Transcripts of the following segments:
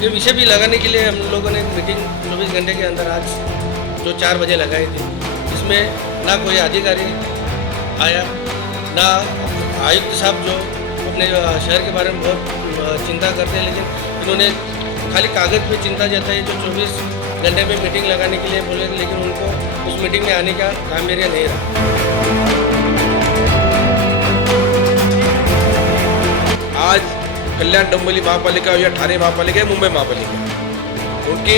ये विषय भी लगाने के लिए हम लोगों ने मीटिंग 24 घंटे के अंदर आज जो 4 बजे लगाई थी, इसमें ना कोई अधिकारी आया, ना आयुक्त साहब जो अपने शहर के बारे में बहुत चिंता करते हैं, लेकिन इन्होंने खाली कागज़ पे चिंता जताई। जो 24 घंटे में मीटिंग लगाने के लिए बोले, लेकिन उनको उस मीटिंग में आने का गांभीर्य नहीं रहा। आज कल्याण डोंबिवली महापालिका या ठाणे महापालिका या मुंबई महापालिका, उनकी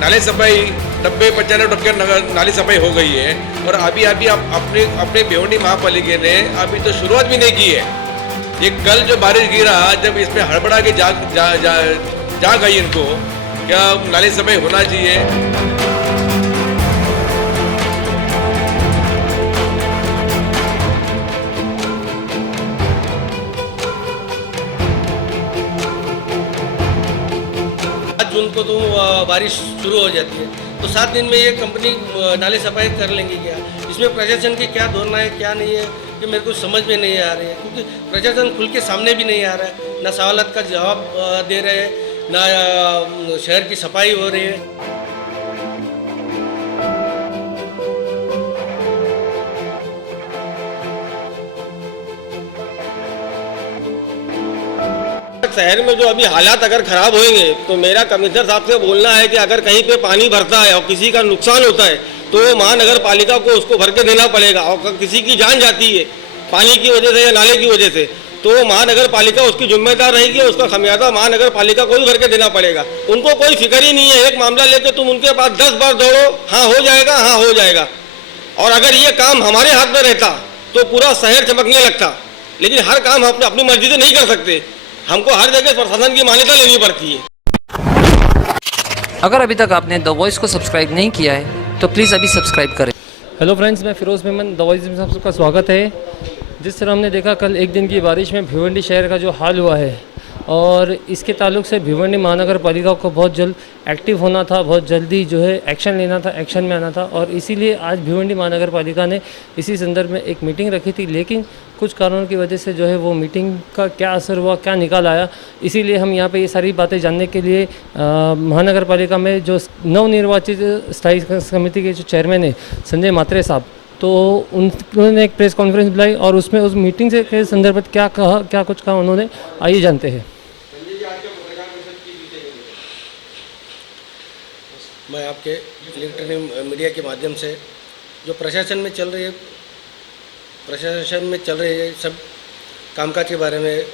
नाले सफाई 90-95% नाली सफाई हो गई है। और अभी आप अपने भिवंडी महापालिका ने अभी तो शुरुआत भी नहीं की है। ये कल जो बारिश गिरा, जब इसमें हड़बड़ा के जाग आई इनको क्या नाली सफाई होना चाहिए। जून को तो बारिश शुरू हो जाती है, तो 7 दिन में ये कंपनी नाले सफाई कर लेंगी क्या? इसमें प्रशासन की क्या धोरना है, क्या नहीं है, ये मेरे को समझ में नहीं आ रही है। क्योंकि प्रशासन खुल के सामने भी नहीं आ रहा है, ना सवालात का जवाब दे रहे हैं, ना शहर की सफाई हो रही है। शहर में जो अभी हालात अगर ख़राब होंगे तो मेरा कमिश्नर साहब से बोलना है कि अगर कहीं पे पानी भरता है और किसी का नुकसान होता है तो महानगर पालिका को उसको भर के देना पड़ेगा। और किसी की जान जाती है पानी की वजह से या नाले की वजह से, तो महानगर पालिका उसकी जिम्मेदार रहेगी, उसका खमियाजा महानगर पालिका को ही भर के देना पड़ेगा। उनको कोई फिक्र ही नहीं है। एक मामला लेके तुम उनके पास 10 बार दौड़ो, हाँ हो जाएगा, हाँ हो जाएगा। और अगर ये काम हमारे हाथ में रहता तो पूरा शहर चमकने लगता, लेकिन हर काम हम अपनी मर्जी से नहीं कर सकते। हमको हर जगह प्रशासन की मान्यता लेनी पड़ती है। अगर अभी तक आपने द वॉइस को सब्सक्राइब नहीं किया है तो प्लीज़ अभी सब्सक्राइब करें। हेलो फ्रेंड्स, मैं फिरोज़ मेमन, द वॉइस में सबका स्वागत है। जिस तरह हमने देखा कल एक दिन की बारिश में भिवंडी शहर का जो हाल हुआ है, और इसके ताल्लुक से भिवंडी महानगर पालिका को बहुत जल्द एक्टिव होना था, बहुत जल्दी जो है एक्शन लेना था, एक्शन में आना था। और इसीलिए आज भिवंडी महानगर पालिका ने इसी संदर्भ में एक मीटिंग रखी थी, लेकिन कुछ कारणों की वजह से जो है वो मीटिंग का क्या असर हुआ, क्या निकाल आया, इसीलिए हम यहाँ पे ये सारी बातें जानने के लिए महानगर पालिका में जो नवनिर्वाचित स्थायी समिति के जो चेयरमैन है संजय मात्रे साहब, तो उन्होंने एक प्रेस कॉन्फ्रेंस बुलाई और उसमें उस मीटिंग से के संदर्भ में क्या कहा, क्या कुछ कहा उन्होंने, आइए जानते हैं। मैं आपके इलेक्ट्रॉनिक मीडिया के माध्यम से जो प्रशासन में चल रही सब कामकाज के बारे में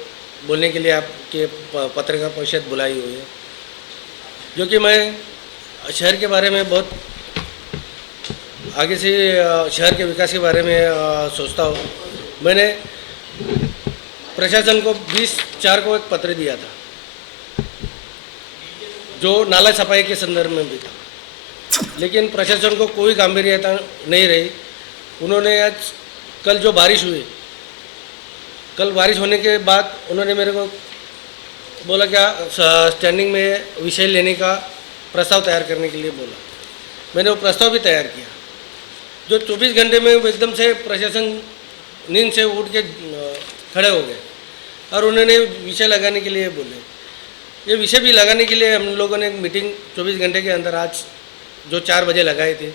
बोलने के लिए आपके पत्रकार परिषद बुलाई हुई है, जो कि मैं शहर के बारे में बहुत आगे से शहर के विकास के बारे में सोचता हूँ। मैंने प्रशासन को 20/4 को एक पत्र दिया था जो नाला सफाई के संदर्भ में भी था, लेकिन प्रशासन को कोई गांभीर्यता नहीं रही। उन्होंने आज कल जो बारिश हुई, कल बारिश होने के बाद उन्होंने मेरे को बोला क्या स्टैंडिंग में विषय लेने का प्रस्ताव तैयार करने के लिए बोला। मैंने वो प्रस्ताव भी तैयार किया। जो 24 घंटे में एकदम से प्रशासन नींद से उठ के खड़े हो गए और उन्होंने विषय लगाने के लिए बोले। ये विषय भी लगाने के लिए हम लोगों ने मीटिंग 24 घंटे के अंदर आज जो 4 बजे लगाए थे,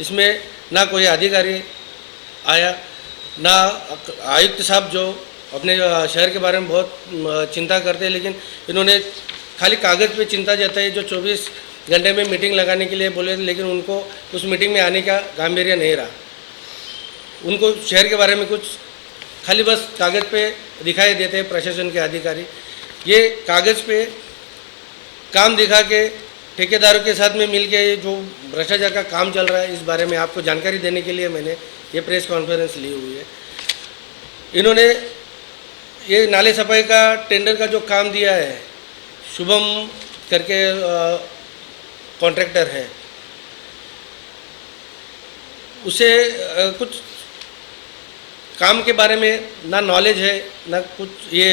इसमें ना कोई अधिकारी आया, ना आयुक्त साहब जो अपने शहर के बारे में बहुत चिंता करते हैं, लेकिन इन्होंने खाली कागज़ पे चिंता जताई। जो 24 घंटे में मीटिंग लगाने के लिए बोले, लेकिन उनको उस मीटिंग में आने का गांभीर्य नहीं रहा। उनको शहर के बारे में कुछ खाली बस कागज़ पे दिखाई देते हैं प्रशासन के अधिकारी। ये कागज़ पे काम दिखा के ठेकेदारों के साथ में मिलके जो भ्रष्टाचार का काम चल रहा है, इस बारे में आपको जानकारी देने के लिए मैंने ये प्रेस कॉन्फ्रेंस ली हुई है। इन्होंने ये नाले सफाई का टेंडर का जो काम दिया है, शुभम करके कॉन्ट्रैक्टर है, उसे कुछ काम के बारे में ना नॉलेज है, ना कुछ ये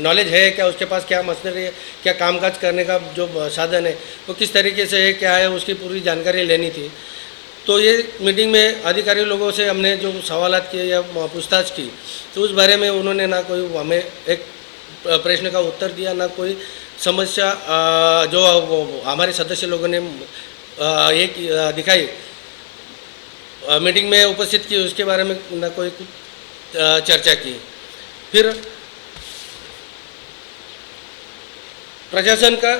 नॉलेज है क्या, उसके पास क्या मशीनरी है, क्या कामकाज करने का जो साधन है वो किस तरीके से है, क्या है, उसकी पूरी जानकारी लेनी थी। तो ये मीटिंग में अधिकारी लोगों से हमने जो सवालात किए या पूछताछ की, तो उस बारे में उन्होंने ना कोई हमें एक प्रश्न का उत्तर दिया, ना कोई समस्या जो हमारे सदस्य लोगों ने एक दिखाई मीटिंग में उपस्थित की, उसके बारे में ना कोई चर्चा की। फिर प्रशासन का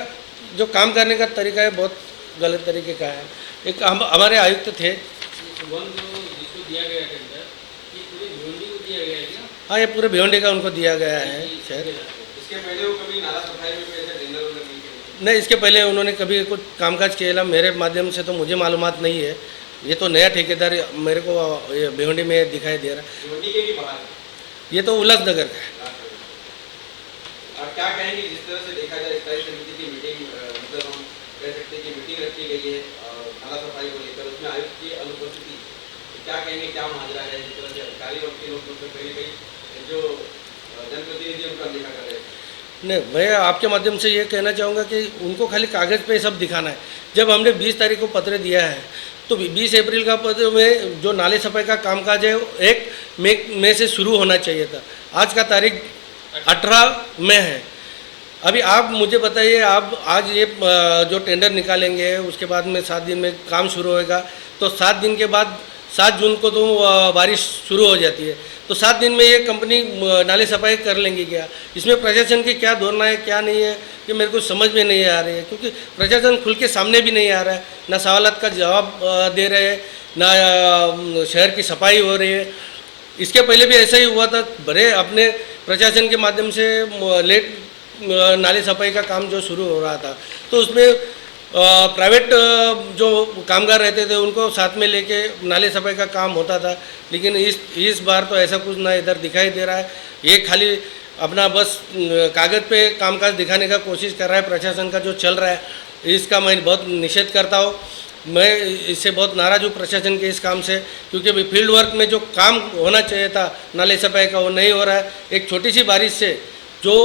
जो काम करने का तरीका है बहुत गलत तरीके का है। एक हमारे आयुक्त थे, हाँ ये पूरे भिवंडी का उनको दिया गया है शहर। इसके पहले वो कभी नाला सफाई में ऐसे टेंडर वगैरह नहीं किए? नहीं, इसके पहले उन्होंने कभी कुछ कामकाज किया मेरे माध्यम से तो मुझे मालूमात नहीं है। ये तो नया ठेकेदार मेरे को ये भिवंडी में दिखाई दे रहा है। भिवंडी के भी बाहर है? ये तो उल्लासनगर का है। और क्या कहेंगे जिस तरह से देखा जाए स्थायी समिति की मीटिंग, मतलब हम कह सकते हैं कि मीटिंग रखी गई है नाला सफाई को लेकर, उसमें आयुक्त की अनुपस्थिति, क्या कहेंगे, क्या माजरा है? जिस तरह से अधिकारी वर्ग के लोग उसमें कहीं कहीं जो जनप्रतिनिधि उनका देखा कर रहे हैं। नहीं, मैं आपके माध्यम से ये कहना चाहूँगा कि उनको खाली कागज़ पे सब दिखाना है। जब हमने 20 तारीख को पत्र दिया है तो 20 अप्रैल का पत्र में जो नाले सफाई का कामकाज है 1 मई से शुरू होना चाहिए था। आज का तारीख 18 मई है। अभी आप मुझे बताइए, आप आज ये जो टेंडर निकालेंगे उसके बाद में 7 दिन में काम शुरू होएगा, तो 7 दिन के बाद 7 जून को तो बारिश शुरू हो जाती है, तो 7 दिन में ये कंपनी नाले सफाई कर लेंगी क्या? इसमें प्रशासन की क्या धोरना है, क्या नहीं है, कि मेरे को समझ में नहीं आ रही है। क्योंकि प्रशासन खुल के सामने भी नहीं आ रहा है, ना सवालात का जवाब दे रहे हैं, ना शहर की सफाई हो रही है। इसके पहले भी ऐसा ही हुआ था, बड़े अपने प्रशासन के माध्यम से लेट नाले सफाई का काम जो शुरू हो रहा था, तो उसमें प्राइवेट जो कामगार रहते थे उनको साथ में लेके नाले सफाई का काम होता था। लेकिन इस बार तो ऐसा कुछ ना इधर दिखाई दे रहा है। ये खाली अपना बस कागज़ पे कामकाज दिखाने का कोशिश कर रहा है प्रशासन का जो चल रहा है, इसका मैं बहुत निषेध करता हूँ। मैं इससे बहुत नाराज़ हूँ प्रशासन के इस काम से, क्योंकि फील्ड वर्क में जो काम होना चाहिए था नाले सफाई का वो नहीं हो रहा है। एक छोटी सी बारिश से जो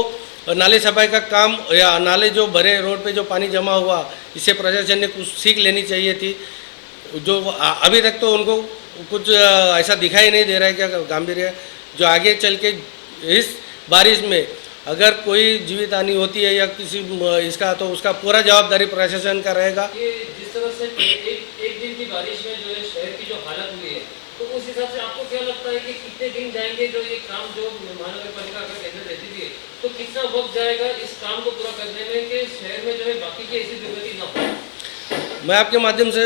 नाले सफाई का काम या नाले जो भरे रोड पे जो पानी जमा हुआ, इससे प्रशासन ने कुछ सीख लेनी चाहिए थी। जो अभी तक तो उनको कुछ ऐसा दिखाई नहीं दे रहा है क्या गांभीर्य, जो आगे चल के इस बारिश में अगर कोई जीवित हानि होती है या किसी इसका, तो उसका पूरा जवाबदारी प्रशासन का रहेगा। ये जिस तरह से एक दिन की बारिश में जो है शहर की जो हालत हुई है, तो उस हिसाब से आपको क्या लगता है कि कितने दिन जाएंगे जो ये काम जो महानगर पालिका का टेंडर रहती थी, तो कितना वक्त जाएगा इस काम को पूरा करने में कि शहर में जो है बाकी की ऐसी दुर्गति ना हो? मैं आपके माध्यम से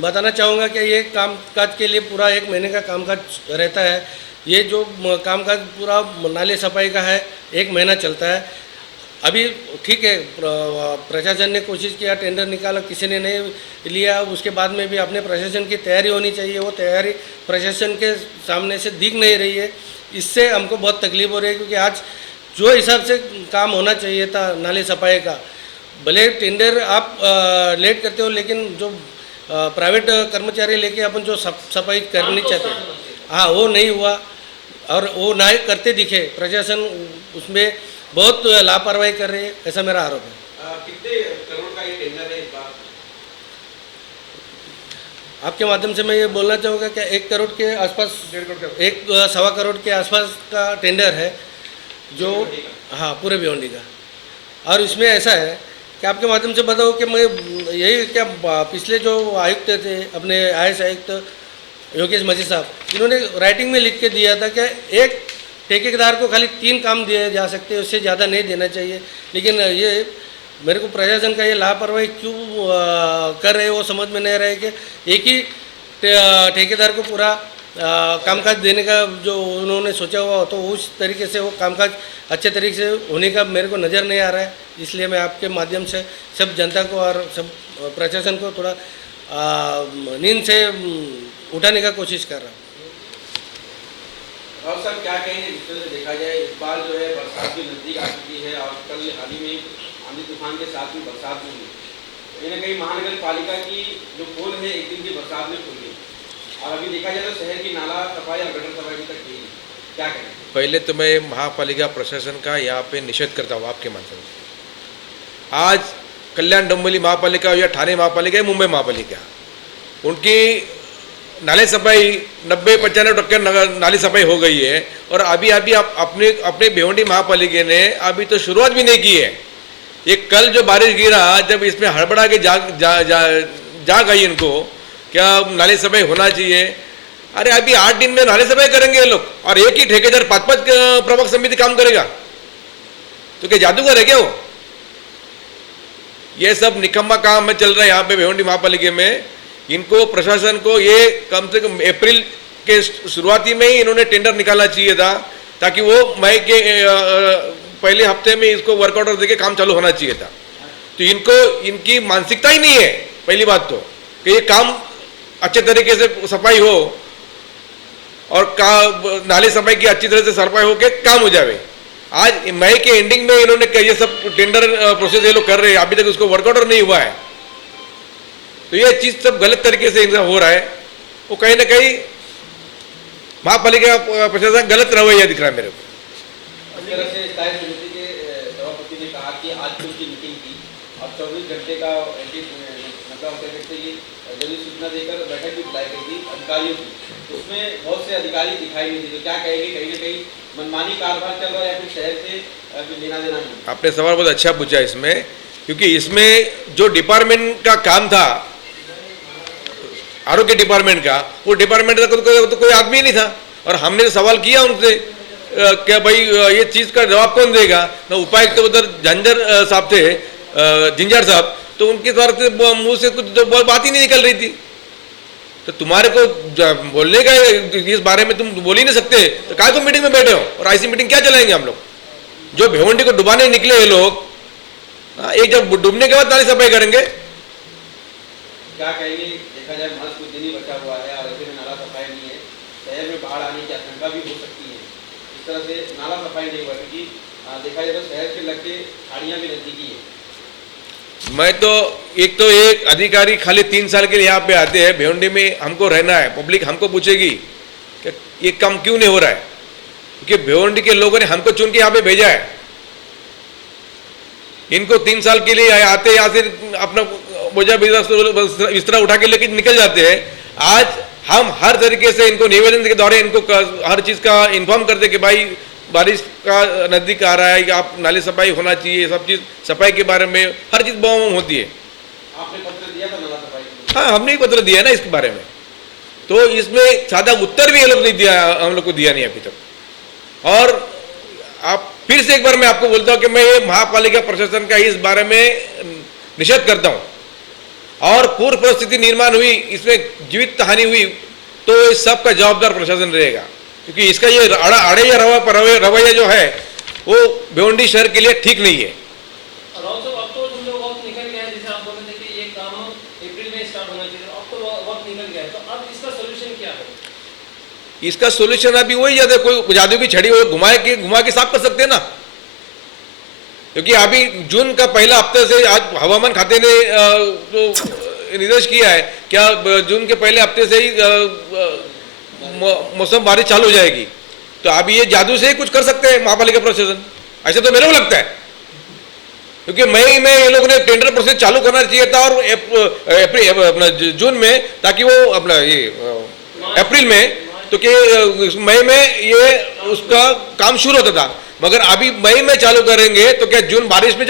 बताना चाहूँगा कि ये कामकाज के लिए पूरा 1 महीने का कामकाज रहता है। ये जो कामकाज पूरा नाले सफाई का है 1 महीना चलता है। अभी ठीक है, प्रशासन ने कोशिश किया, टेंडर निकाला, किसी ने नहीं लिया, उसके बाद में भी अपने प्रशासन की तैयारी होनी चाहिए, वो तैयारी प्रशासन के सामने से दिख नहीं रही है। इससे हमको बहुत तकलीफ हो रही है, क्योंकि आज जो हिसाब से काम होना चाहिए था नाले सफाई का, भले टेंडर आप लेट करते हो, लेकिन जो प्राइवेट कर्मचारी लेके अपन जो सफाई करनी चाहते हैं, हाँ वो नहीं हुआ और वो ना करते दिखे। प्रशासन उसमें बहुत लापरवाही कर रही है, ऐसा मेरा आरोप है। कितने करोड़ का ये टेंडर है इस बार? आपके माध्यम से मैं ये बोलना चाहूँगा कि 1 करोड़ के आसपास, 1.25 करोड़ के आसपास का टेंडर है जो, हाँ पूरे भिवंडी का। और इसमें ऐसा है कि आपके माध्यम से बताऊँ कि मैं यही क्या पिछले जो आयुक्त थे अपने IAS आयुक्त योगेश मजी साहब, इन्होंने राइटिंग में लिख के दिया था कि एक ठेकेदार को खाली 3 काम दिए जा सकते हैं, उससे ज़्यादा नहीं देना चाहिए। लेकिन ये मेरे को प्रशासन का ये लापरवाही क्यों कर रहे हैं वो समझ में नहीं रहे कि एक ही ठेकेदार को पूरा कामकाज देने का जो उन्होंने सोचा हुआ, तो उस तरीके से वो कामकाज अच्छे तरीके से होने का मेरे को नज़र नहीं आ रहा है। इसलिए मैं आपके माध्यम से सब जनता को और सब प्रशासन को थोड़ा नींद से उठाने का कोशिश कर रहा हूँ। और सर क्या कहेंगे जिस तरह से देखा जाए इस बार जो है बरसात भी नज़दीक आ चुकी है और कल हाल ही में आंधी तूफान के साथ में बरसात भी हुई, कहीं ना कहीं महानगर पालिका की जो पोल है एक दिन की बरसात में खुल गई और अभी देखा जाए तो शहर की नाला सफाई और गटर सफाई तक की, क्या कहें? पहले तो मैं महापालिका प्रशासन का यहाँ पे निषेध करता हूँ आपके माध्यम से। आज कल्याण डोंबिवली महापालिका या ठाणे महापालिका या मुंबई महापालिका, उनकी नाले सफाई 90-95% नाली सफाई हो गई है और अभी अभी आप अपने भिवंडी महापालिका ने अभी तो शुरुआत भी नहीं की है। ये कल जो बारिश गिरा, जब इसमें हड़बड़ा के जाग आई इनको क्या नाली सफाई होना चाहिए। अरे अभी 8 दिन में नाली सफाई करेंगे ये लोग और एक ही ठेकेदार 5-5 प्रभाग समिति काम करेगा, तो क्या जादूगर है क्या वो? ये सब निकम्मा काम में चल रहा है यहाँ पे भिवंडी महापालिका में। इनको प्रशासन को ये कम से कम अप्रैल के शुरुआती में ही इन्होंने टेंडर निकालना चाहिए था, ताकि वो मई के पहले हफ्ते में इसको वर्क ऑर्डर देके काम चालू होना चाहिए था। तो इनकी मानसिकता ही नहीं है पहली बात तो, कि ये काम अच्छे तरीके से सफाई हो और नाली सफाई की अच्छी तरह से सफाई हो के काम हो जाए। आज मई के एंडिंग में इन्होंने ये सब टेंडर प्रोसेस ये लोग कर रहे हैं, अभी तक उसको वर्क ऑर्डर नहीं हुआ है। तो ये चीज सब गलत तरीके से इनका हो रहा है। वो कहीं ना कहीं महापालिका प्रशासन गलत रवैया दिख रहा है मेरे को। इस तरह से स्थायी समिति के सभापति ने कहा कि आज की मीटिंग की अब 24 घंटे का मतलब कह सकते कि जल्दी सूचना देकर बैठक भी बुलाई गई थी अधिकारियों की, उसमें बहुत से अधिकारी दिखाई नहीं थे। तो क्या कहेंगे, कहीं ना कहीं मनमानी कारोबार चल रहा है या फिर शहर से लेना देना नहीं? आपने सवाल बहुत अच्छा पूछा इसमें, क्योंकि इसमें जो डिपार्टमेंट का काम था आरोग्य डिपार्टमेंट का, वो डिपार्टमेंट का तो कोई आदमी नहीं था। और हमने तो सवाल किया उनसे क्या भाई ये चीज़ का जवाब कौन देगा। ना उपायुक्त तो उधर झंझर साहब थे, जिंजर साहब, तो उनके तरफ से मुंह से कुछ तो बात ही नहीं निकल रही थी। तो तुम्हारे को बोलने का इस बारे में तुम बोल ही नहीं सकते, तो क्या तुम मीटिंग में बैठे हो? और ऐसी मीटिंग क्या चलाएंगे हम लोग? जो भिवंडी को डुबाने निकले ये लोग, एक जब डूबने के बाद नाली सफाई करेंगे। क्या कहेंगे, देखा जाए महज कुछ दिन ही बचा हुआ है और ऐसे में नाला सफाई नहीं है, शहर में बाढ़ आने की आशंका भी हो सकती है। इस तरह से नाला सफाई नहीं हुआ, क्योंकि देखा जाए तो शहर के लग के खाड़ियाँ भी नजदीकी है। मैं तो एक अधिकारी खाली 3 साल के लिए यहाँ पे आते हैं, भिवंडी में हमको रहना है, पब्लिक हमको पूछेगी कि ये काम क्यों नहीं हो रहा है, क्योंकि भिवंडी के लोगों ने हमको चुन के यहाँ पे भेजा है। इनको 3 साल के लिए आते यहाँ से अपना बोझा बिस्तरा उठा के लेके निकल जाते हैं। आज हम हर तरीके से इनको निवेदन के द्वारा इनको हर चीज़ का इन्फॉर्म करते कि भाई बारिश का नज़दीक आ रहा है कि आप नाली सफाई होना चाहिए, सब चीज़ सफाई के बारे में हर चीज़ बम होती है। आपने पत्र दिया था नाला सफाई के? हाँ, हमने ही पत्र दिया ना इसके बारे में, तो इसमें सादा उत्तर भी ये लोग नहीं दिया, हम लोग को दिया नहीं अभी तक। और आप फिर से एक बार मैं आपको बोलता हूँ कि मैं ये महापालिका प्रशासन का इस बारे में निषेध करता हूँ। और पूर्व परिस्थिति निर्माण हुई, इसमें जीवित हानि हुई, तो इस सब का जवाबदार प्रशासन रहेगा, क्योंकि इसका ये आड़े या रवैया जो है वो भिवंडी शहर के लिए ठीक नहीं है। राहुल साहब, अब तो हम लोग वक्त निकल गया है, जैसे आप बोल रहे थे कि ये काम अप्रैल में स्टार्ट होना चाहिए, अब तो वक्त निकल गया है, तो अब इसका सोल्यूशन क्या है? इसका सोल्यूशन अभी वही ज्यादा कोई जादू की छड़ी घुमा के साफ कर सकते हैं ना, क्योंकि अभी जून का पहला हफ्ते से आज हवामान खाते ने तो निर्देश किया है क्या जून के पहले हफ्ते से ही मौसम बारिश चालू हो जाएगी। तो अभी ये जादू से ही कुछ कर सकते हैं महापालिका प्रशासन, ऐसा तो मेरे को लगता है, क्योंकि मई में ये लोगों ने टेंडर प्रोसेस चालू करना चाहिए था और अप्रैल अपना जून में, ताकि वो अपना ये अप्रैल में, तो कि मई में ये उसका काम शुरू होता था। मगर अभी मई में चालू करेंगे तो क्या जून बारिश में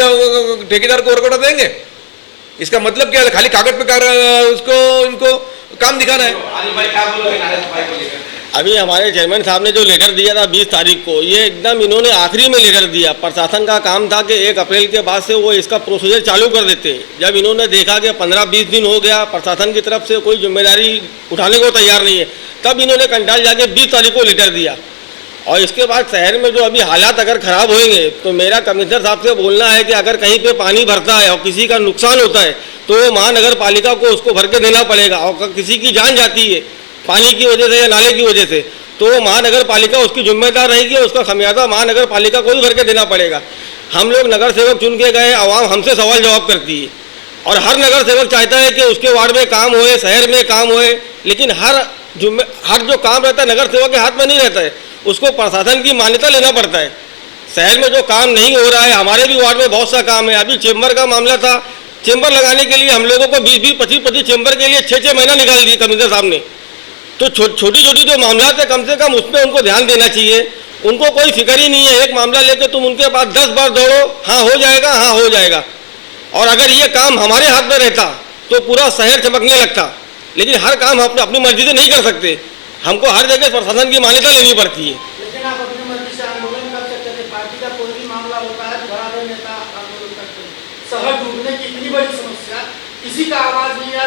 ठेकेदार को वर्क ऑर्डर देंगे? इसका मतलब क्या है? खाली कागज पे उसको इनको काम दिखाना है। अभी हमारे चेयरमैन साहब ने जो लेटर दिया था 20 तारीख को, ये एकदम इन्होंने आखिरी में लेटर दिया। प्रशासन का काम था कि 1 अप्रैल के बाद से वो इसका प्रोसीजर चालू कर देते। जब इन्होंने देखा कि 15-20 दिन हो गया, प्रशासन की तरफ से कोई जिम्मेदारी उठाने को तैयार नहीं है, तब इन्होंने कंटाल जाके 20 तारीख को लेटर दिया। और इसके बाद शहर में जो अभी हालात अगर ख़राब होंगे, तो मेरा कमिश्नर साहब से बोलना है कि अगर कहीं पे पानी भरता है और किसी का नुकसान होता है तो महानगर पालिका को उसको भर के देना पड़ेगा। और किसी की जान जाती है पानी की वजह से या नाले की वजह से, तो महानगर पालिका उसकी जिम्मेदार रहेगी और उसका खमियाजा महानगर पालिका को ही भर के देना पड़ेगा। हम लोग नगर सेवक चुन के गए, आवाम हमसे सवाल जवाब करती है और हर नगर सेवक चाहता है कि उसके वार्ड में काम होए, शहर में काम होए, लेकिन हर जो काम रहता है नगर सेवक के हाथ में नहीं रहता है, उसको प्रशासन की मान्यता लेना पड़ता है। शहर में जो काम नहीं हो रहा है, हमारे भी वार्ड में बहुत सा काम है। अभी चेंबर का मामला था, चेंबर लगाने के लिए हम लोगों को 20-25 चेंबर के लिए 6-6 महीना निकाल दिए कमिश्नर साहब ने। तो छोटी छोटी जो मामला है कम से कम उसमें उनको ध्यान देना चाहिए। उनको कोई फिक्र ही नहीं है, एक मामला लेके तुम उनके पास 10 बार दौड़ो, हाँ हो जाएगा, हाँ हो जाएगा। और अगर ये काम हमारे हाथ में रहता तो पूरा शहर चमकने लगता, लेकिन हर काम हम अपनी मर्जी से नहीं कर सकते, हमको हर जगह प्रशासन की मान्यता लेनी पड़ती है। लेकिन आप अपनी मर्जी से आंदोलन कर सकते थे, पार्टी का कोई भी मामला होता है बड़ा नेता आंदोलन करते हैं। शहर डूबने की इतनी बड़ी समस्या, किसी का आवाज नहीं आया।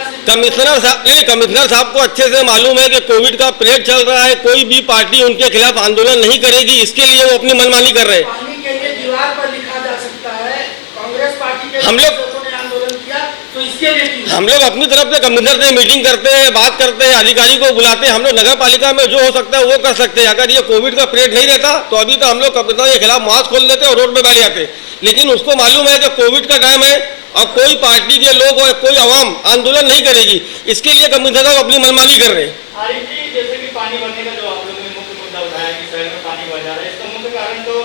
कमिश्नर साहब को अच्छे से मालूम है कि कोविड का पीरियड चल रहा है, कोई भी पार्टी उनके खिलाफ आंदोलन नहीं करेगी, इसके लिए वो अपनी मनमानी कर रहे हैं। पानी के लिए दीवार पर लिखा जा सकता है, कांग्रेस पार्टी के हम लोग ने आंदोलन किया तो इसके लिए हम लोग अपनी तरफ से कमिश्नर से मीटिंग करते हैं, बात करते हैं, अधिकारी को बुलाते हैं। हम लोग नगर पालिका में जो हो सकता है वो कर सकते हैं। अगर ये कोविड का पीरियड नहीं रहता तो अभी तो हम लोग कमिश्नर के खिलाफ मास्क खोल देते और रोड पे बैठ जाते, लेकिन उसको मालूम है कि कोविड का टाइम है और कोई पार्टी के लोग और कोई आवाम आंदोलन नहीं करेगी, इसके लिए कमिश्नर साहब अपनी मनमानी कर रहे हैं। जैसे कि पानी भरने का जो आप लोगों ने मुख्य मुद्दा उठाया कि शहर में पानी भर जा रहा है, इसका मुख्य कारण तो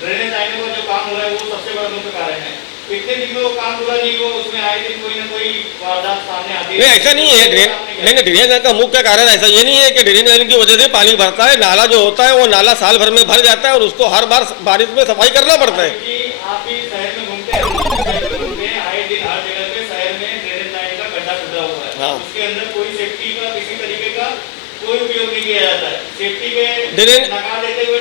ड्रेनेज लाइनों का जो काम हो रहा है वो सबसे बड़ा मुख्य कारण है। इतने दिन में वो काम पूरा नहीं हुआ, उसमें आए दिन कोई ना कोई वारदात सामने आती है। ऐसा नहीं है, ड्रेनेज लाइन का मुख्य कारण ऐसा ये नहीं है कि ड्रेनेज लाइन की वजह से पानी भरता है। नाला जो होता है वो नाला साल भर में भर जाता है और उसको हर बार बारिश में सफाई करना पड़ता है। आप भी शहर में घूमते हैं, आए दिन हर जगह पे शहर में ड्रेनेज लाइन का गड्ढा खुदा हुआ है। हाँ। उसके अंदर कोई सेफ्टी का किसी तरीके का कोई उपयोग नहीं किया जाता है। सेफ्टी के नकार देते हुए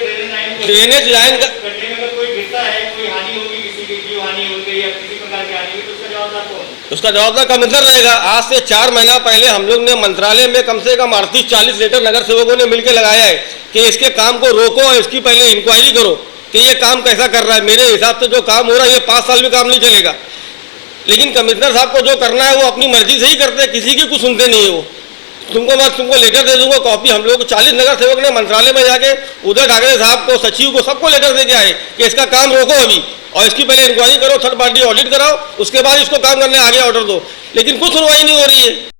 ड्रेनेज लाइन का गड्ढे में अगर कोई गिरता है, कोई हानि होगी, किसी की जीव हानि हो गई या किसी प्रकार की हानि हुई तो उसका जवाबदार कौन? उसका जवाबदार कमिश्नर रहेगा। आज से 4 महीना पहले हम लोग ने मंत्रालय में कम से कम 38-40 लीटर नगर सेवकों ने मिलकर लगाया है कि इसके काम को रोको और इसकी पहले इंक्वायरी करो कि ये काम कैसा कर रहा है। मेरे हिसाब से जो काम हो रहा है ये 5 साल भी काम नहीं चलेगा, लेकिन कमिश्नर साहब को जो करना है वो अपनी मर्जी से ही करते हैं, किसी की कुछ सुनते नहीं है वो। तुमको लेटर दे दूंगा कॉपी। हम लोग 40 नगर सेवक ने मंत्रालय में जाके उद्धव ठाकरे साहब को, सचिव को, सबको लेटर दे के आए कि इसका काम रोको अभी और इसकी पहले इंक्वायरी करो, थर्ड पार्टी ऑडिट कराओ, उसके बाद इसको काम करने आगे ऑर्डर दो, लेकिन कुछ सुनवाई नहीं हो रही है।